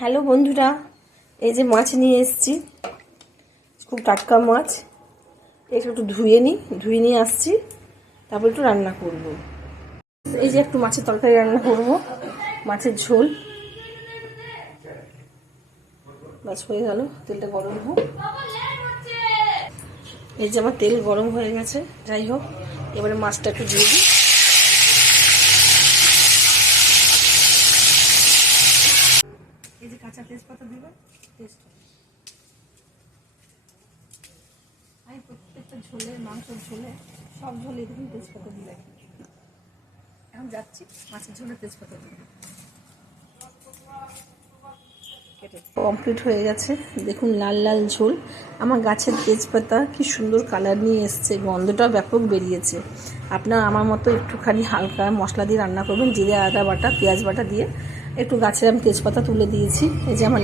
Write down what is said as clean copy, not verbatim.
Hello বন্ধুরা, এই যে মাছ নিয়ে এসেছি, খুব টাটকা মাছ। একটু ধুয়ে নিয়ে আসছি, তারপর একটু রান্না করব। এই যে একটু মাছের তরকারি রান্না করব, মাছের ঝোল। বাস হয়ে গেল, তেলটা গরম হোক। এই যে আমার তেল গরম হয়ে গেছে, যাই হোক, এবারে মাছটা একটু দিয়ে দিই। এই যে কাঁচা তেজপাতা দেবেন, আমি প্রত্যেকটা ঝোলে, মাংসের ঝোলে, সব ঝোলে দেখুন তেজপাতা দিয়ে রাখি। এখন যাচ্ছি মাছের ঝোলে তেজপাতা দিয়ে। কমপ্লিট হয়ে গেছে, দেখুন লাল লাল ঝোল। আমার গাছের তেজপাতা কি সুন্দর কালার নিয়ে এসছে, গন্ধটা ব্যাপক বেরিয়েছে। আপনার আমার মতো একটুখানি হালকা মশলা দিয়ে রান্না করবেন, জিরে আদা বাটা পেঁয়াজ বাটা দিয়ে। একটু গাছের আমি তেজপাতা তুলে দিয়েছি। এই যে আমার